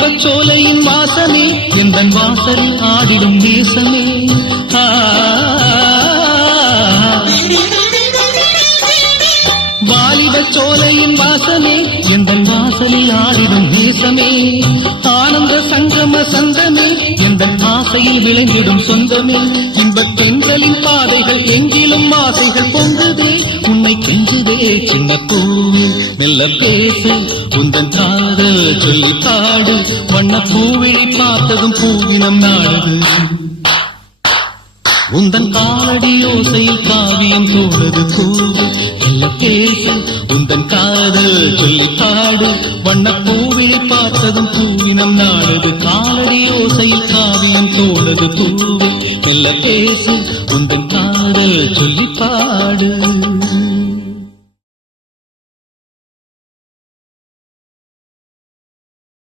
வாலிபச் சோலையின் வாசமே எந்தன் வாசலில் ஆடிடும் நேசமே. வாலிபச் சோலையின் வாசமே எந்தன் வாசலில் ஆடிடும் நேசமே. ஆனந்த சங்கம சந்தமே எந்தன் ஆசையில் விளங்கிடும் சொந்தமே. இன்பத் பெண்களின் பாதைகள் எங்கிலும் ஆசைகள் பொங்குதே. உன்னை கெஞ்சுதே சின்ன பூவே மெல்ல பேசு உந்தன் காதல் சொல்லி பாடு. வண்ண பூவிழி பார்த்ததும் பூவினம் நாடுது. உந்தன் காலடி ஓசையில் காவியம் சூழது பூவு. மெல்ல பேசு உந்தன் காதல் சொல்லி பாடு. வண்ண பூவிழி பார்த்ததும் பூவினம் நாடுது. காலடி ஓசையில் காவியம் சூழது பூவு. மெல்ல பேசு உந்தன் காதல் சொல்லி பாடு.